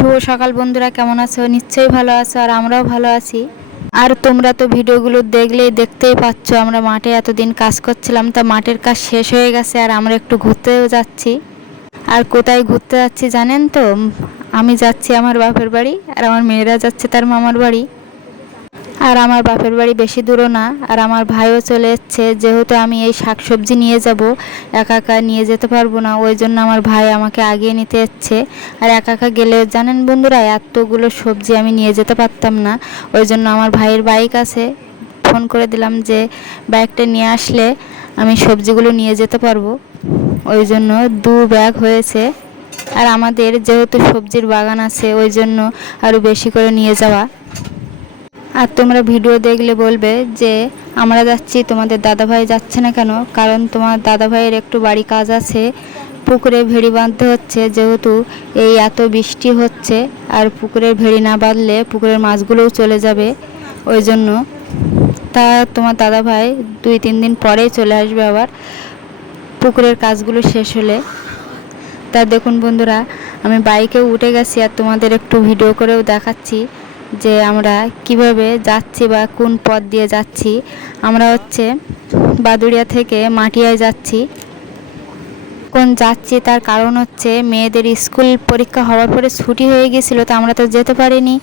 শুভ সকাল বন্ধুরা, কেমন আছো? নিশ্চয়ই ভালো আছো আর আমরাও ভালো আছি। আর তোমরা তো ভিডিওগুলো দেখলেই দেখতেই পাচ্ছ, আমরা মাঠে এতদিন কাজ করছিলাম, তা মাঠের কাজ শেষ হয়ে গেছে আর আমরা একটু ঘুরতেও যাচ্ছি। আর কোথায় ঘুরতে যাচ্ছি জানেন তো? আমি যাচ্ছি আমার বাপের বাড়ি আর আমার মেয়েরা যাচ্ছে তার মামার বাড়ি। আর আমার বাপের বাড়ি বেশি দূরও না, আর আমার ভাইও চলে এসছে, যেহেতু আমি এই শাকসবজি নিয়ে যাব, একা একা নিয়ে যেতে পারব না, ওই জন্য আমার ভাই আমাকে আগিয়ে নিতে এসছে। আর একা একা গেলে জানেন বন্ধুরা, এতগুলো সবজি আমি নিয়ে যেতে পারতাম না, ওই জন্য আমার ভাইয়ের বাইক আছে। ফোন করে দিলাম যে বাইকটা নিয়ে আসলে আমি সবজিগুলো নিয়ে যেতে পারব। ওই জন্য দু ব্যাগ হয়েছে। আর আমাদের যেহেতু সবজির বাগান আছে, ওই জন্য আরও বেশি করে নিয়ে যাওয়া। আর তোমরা ভিডিও দেখলে বলবে যে, আমরা যাচ্ছি, তোমাদের দাদাভাই যাচ্ছে না কেন? কারণ তোমার দাদাভাইয়ের একটু বাড়ি কাজ আছে, পুকুরে ভেড়ি বাঁধতে হচ্ছে, যেহেতু এই এত বৃষ্টি হচ্ছে, আর পুকুরের ভেড়ি না বাঁধলে পুকুরের মাছগুলোও চলে যাবে। ওই জন্য তা তোমার দাদাভাই দুই, তিন দিন পরেই চলে আসবে আবার। পুকুরের কাজগুলো শেষ হলে। তা দেখুন বন্ধুরা, আমি বাইকেও উঠে গেছি আর তোমাদের একটু ভিডিও করেও দেখাচ্ছি। যে আমরা কীভাবে যাচ্ছি বা কোন পথ দিয়ে যাচ্ছি, আমরা হচ্ছে বাদুড়িয়া থেকে মাটিয়ায় যাচ্ছি। কোন যাচ্ছি তার কারণ হচ্ছে মেয়েদের স্কুল পরীক্ষা হওয়ার পরে ছুটি হয়ে গেছিল, তো আমরা তো যেতে পারিনি।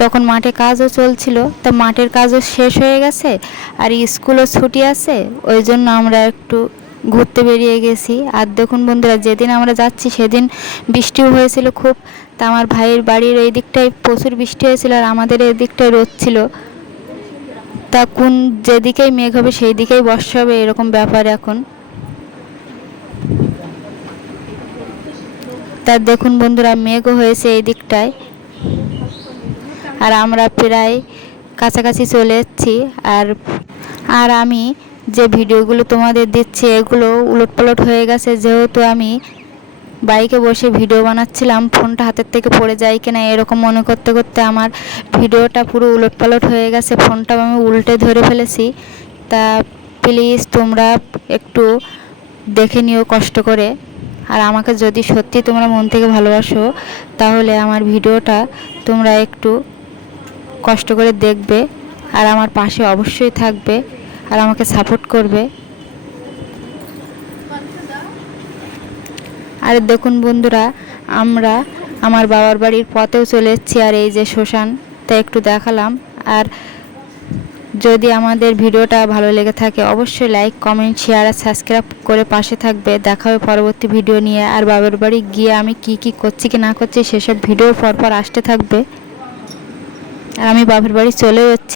তখন মাঠে কাজও চলছিল, তা মাঠের কাজও শেষ হয়ে গেছে, আর স্কুলও ছুটি আছে, ওই জন্য আমরা একটু ঘুরতে বেরিয়ে গেছি। আর দেখুন বন্ধুরা, যেদিন আমরা যাচ্ছি সেদিন বৃষ্টিও হয়েছিল খুব। তা আমার ভাইয়ের বাড়ির এই দিকটায় প্রচুর বৃষ্টি হয়েছিল আর আমাদের এই দিকটায় রোদ ছিল। তা কোন যেদিকেই মেঘ হবে সেই দিকেই বর্ষা হবে, এরকম ব্যাপার এখন। তা দেখুন বন্ধুরা, মেঘও হয়েছে এই দিকটায়। আর আমরা প্রায় কাছাকাছি চলে এসেছি। আর আর আমি যে ভিডিওগুলো তোমাদের দিচ্ছি, এগুলো উলটপালট হয়ে গেছে। যেহেতু আমি বাইকে বসে ভিডিও বানাচ্ছিলাম, ফোনটা হাতের থেকে পড়ে যায় কিনা এরকম মনে করতে করতে আমার ভিডিওটা পুরো উলটপালট হয়ে গেছে, ফোনটা আমি উল্টে ধরে ফেলেছি। তা প্লিজ তোমরা একটু দেখে নিও কষ্ট করে। আর আমাকে যদি সত্যি তোমরা মন থেকে ভালোবাসো, তাহলে আমার ভিডিওটা তোমরা একটু কষ্ট করে দেখবে। আর আমার পাশে অবশ্যই থাকবে। আর আমাকে সাপোর্ট করবে। আর দেখুন বন্ধুরা, আমরা আমার বাবার বাড়ির পথেও চলে এসেছি আর এই যে শ্মশান, তা একটু দেখালাম। আর যদি আমাদের ভিডিওটা ভালো লেগে থাকে, অবশ্যই লাইক কমেন্ট শেয়ার আর সাবস্ক্রাইব করে পাশে থাকবে। দেখা হবে পরবর্তী ভিডিও নিয়ে। আর বাবার বাড়ি গিয়ে আমি কি কি করছি কি না করছি, সেসব ভিডিও পরপর আসতে থাকবে। আর আমি বাবার বাড়ি চলেও যাচ্ছি।